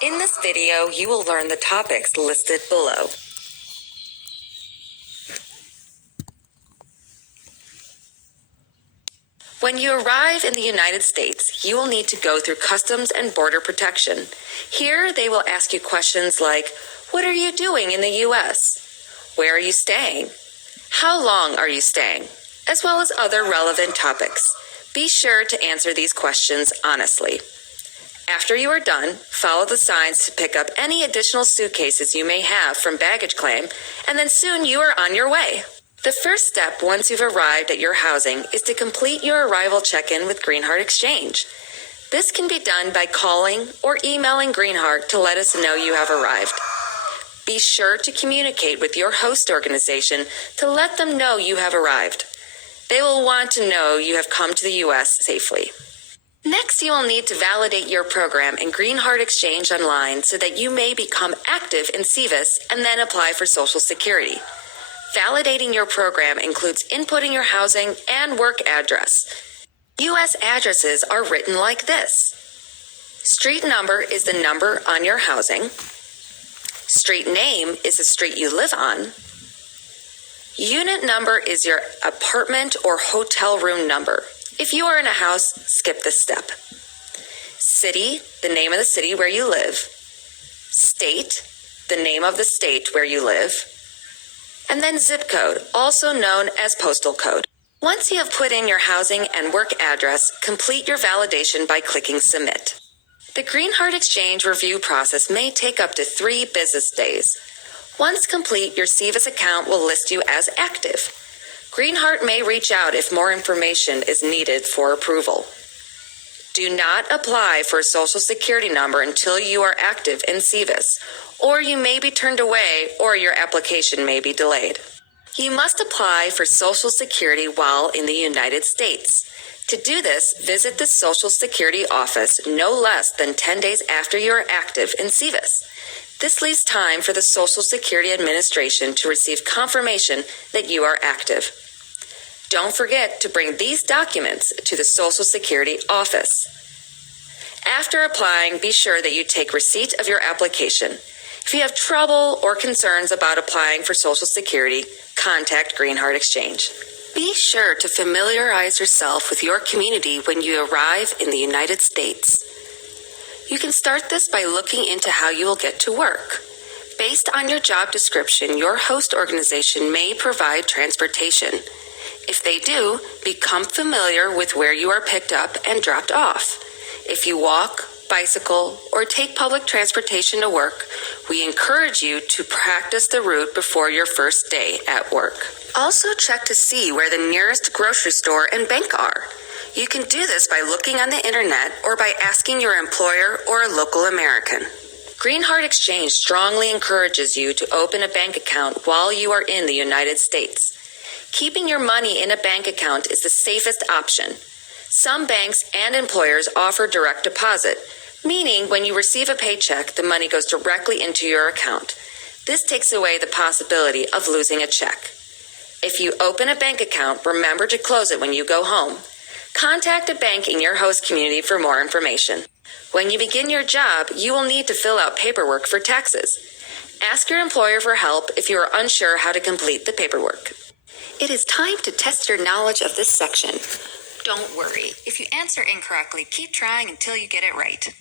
In this video, you will learn the topics listed below. When you arrive in the United States, you will need to go through Customs and Border Protection. Here, they will ask you questions like, what are you doing in the U.S.? Where are you staying? How long are you staying? As well as other relevant topics. Be sure to answer these questions honestly. After you are done, follow the signs to pick up any additional suitcases you may have from baggage claim, and then soon you are on your way. The first step once you've arrived at your housing is to complete your arrival check-in with Greenheart Exchange. This can be done by calling or emailing Greenheart to let us know you have arrived. Be sure to communicate with your host organization to let them know you have arrived. They will want to know you have come to the U.S. safely. Next, you will need to validate your program in Greenheart Exchange online so that you may become active in SEVIS and then apply for Social Security. Validating your program includes inputting your housing and work address. U.S. addresses are written like this. Street number is the number on your housing. Street name is the street you live on. Unit number is your apartment or hotel room number. If you are in a house, skip this step. City, the name of the city where you live. State, the name of the state where you live. And then zip code, also known as postal code. Once you have put in your housing and work address, complete your validation by clicking Submit. The Greenheart Exchange review process may take up to 3 business days. Once complete, your SEVIS account will list you as active. Greenheart may reach out if more information is needed for approval. Do not apply for a Social Security number until you are active in SEVIS, or you may be turned away or your application may be delayed. You must apply for Social Security while in the United States. To do this, visit the Social Security office no less than 10 days after you are active in SEVIS. This leaves time for the Social Security Administration to receive confirmation that you are active. Don't forget to bring these documents to the Social Security office. After applying, be sure that you take receipt of your application. If you have trouble or concerns about applying for Social Security, contact Greenheart Exchange. Be sure to familiarize yourself with your community when you arrive in the United States. You can start this by looking into how you will get to work. Based on your job description, your host organization may provide transportation. If they do, become familiar with where you are picked up and dropped off. If you walk, bicycle, or take public transportation to work, we encourage you to practice the route before your first day at work. Also check to see where the nearest grocery store and bank are. You can do this by looking on the internet or by asking your employer or a local American. Greenheart Exchange strongly encourages you to open a bank account while you are in the United States. Keeping your money in a bank account is the safest option. Some banks and employers offer direct deposit, meaning when you receive a paycheck, the money goes directly into your account. This takes away the possibility of losing a check. If you open a bank account, remember to close it when you go home. Contact a bank in your host community for more information. When you begin your job, you will need to fill out paperwork for taxes. Ask your employer for help if you are unsure how to complete the paperwork. It is time to test your knowledge of this section. Don't worry. If you answer incorrectly, keep trying until you get it right.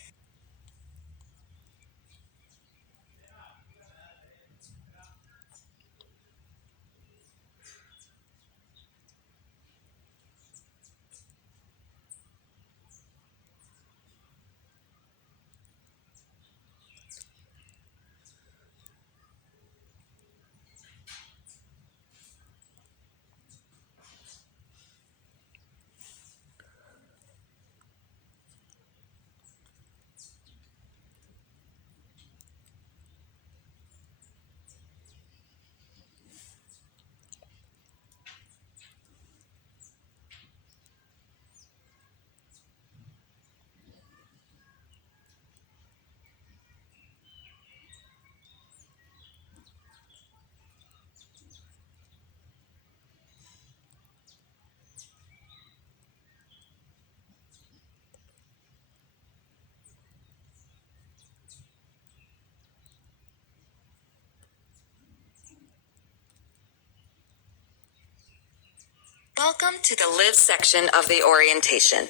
Welcome to the Live section of the orientation.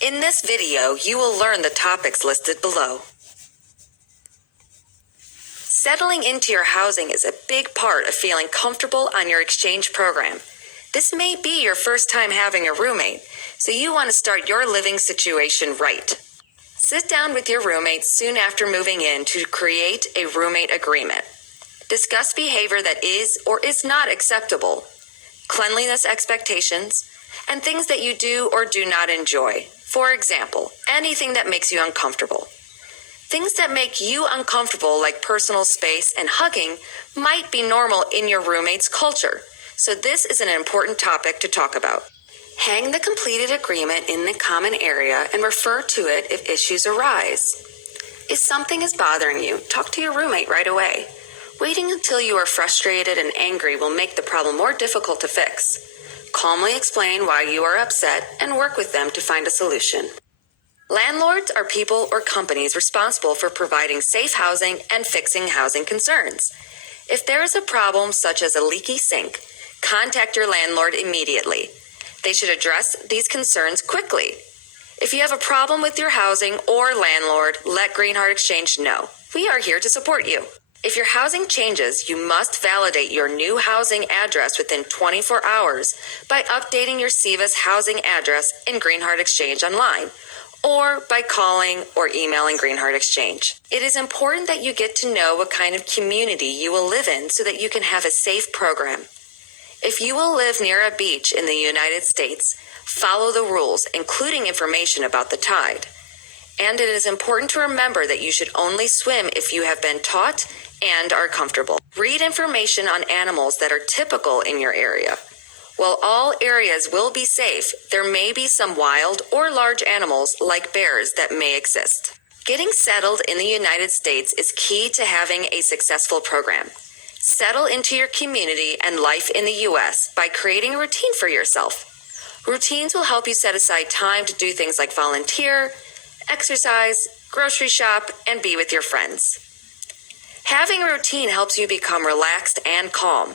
In this video, you will learn the topics listed below. Settling into your housing is a big part of feeling comfortable on your exchange program. This may be your first time having a roommate, so you want to start your living situation right. Sit down with your roommate soon after moving in to create a roommate agreement. Discuss behavior that is or is not acceptable, cleanliness expectations, and things that you do or do not enjoy. For example, anything that makes you uncomfortable. Things that make you uncomfortable, like personal space and hugging, might be normal in your roommate's culture, so this is an important topic to talk about. Hang the completed agreement in the common area and refer to it if issues arise. If something is bothering you, talk to your roommate right away. Waiting until you are frustrated and angry will make the problem more difficult to fix. Calmly explain why you are upset and work with them to find a solution. Landlords are people or companies responsible for providing safe housing and fixing housing concerns. If there is a problem such as a leaky sink, contact your landlord immediately. They should address these concerns quickly. If you have a problem with your housing or landlord, let Greenheart Exchange know. We are here to support you. If your housing changes, you must validate your new housing address within 24 hours by updating your SEVIS housing address in Greenheart Exchange online, or by calling or emailing Greenheart Exchange. It is important that you get to know what kind of community you will live in so that you can have a safe program. If you will live near a beach in the United States, follow the rules, including information about the tide. And it is important to remember that you should only swim if you have been taught and are comfortable. Read information on animals that are typical in your area. While all areas will be safe, there may be some wild or large animals like bears that may exist. Getting settled in the United States is key to having a successful program. Settle into your community and life in the U.S. by creating a routine for yourself. Routines will help you set aside time to do things like volunteer, exercise, grocery shop, and be with your friends. Having a routine helps you become relaxed and calm.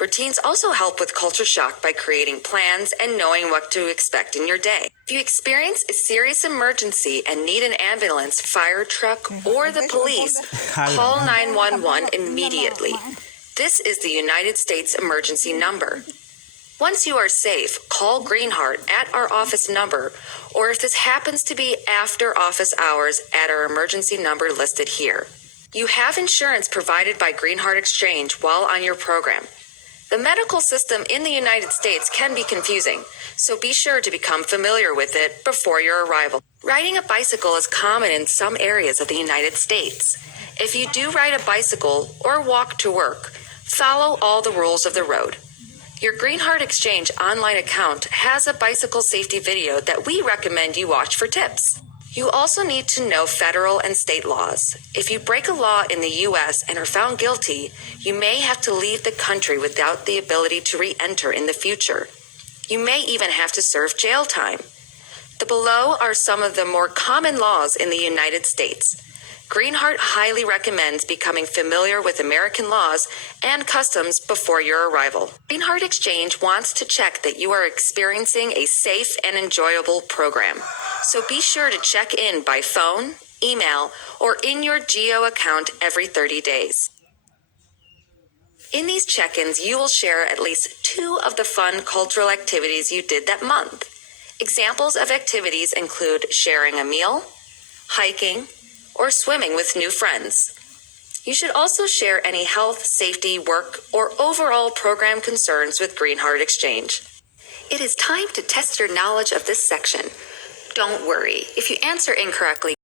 Routines also help with culture shock by creating plans and knowing what to expect in your day. If you experience a serious emergency and need an ambulance, fire truck, or the police, call 911 immediately. This is the United States emergency number. Once you are safe, call Greenheart at our office number, or if this happens to be after office hours, at our emergency number listed here. You have insurance provided by Greenheart Exchange while on your program. The medical system in the United States can be confusing, so be sure to become familiar with it before your arrival. Riding a bicycle is common in some areas of the United States. If you do ride a bicycle or walk to work, follow all the rules of the road. Your Greenheart Exchange online account has a bicycle safety video that we recommend you watch for tips. You also need to know federal and state laws. If you break a law in the U.S. and are found guilty, you may have to leave the country without the ability to re-enter in the future. You may even have to serve jail time. The below are some of the more common laws in the United States. Greenheart highly recommends becoming familiar with American laws and customs before your arrival. Greenheart Exchange wants to check that you are experiencing a safe and enjoyable program. So be sure to check in by phone, email, or in your Geo account every 30 days. In these check-ins, you will share at least 2 of the fun cultural activities you did that month. Examples of activities include sharing a meal, hiking, or swimming with new friends. You should also share any health, safety, work, or overall program concerns with Greenheart Exchange. It is time to test your knowledge of this section. Don't worry, if you answer incorrectly,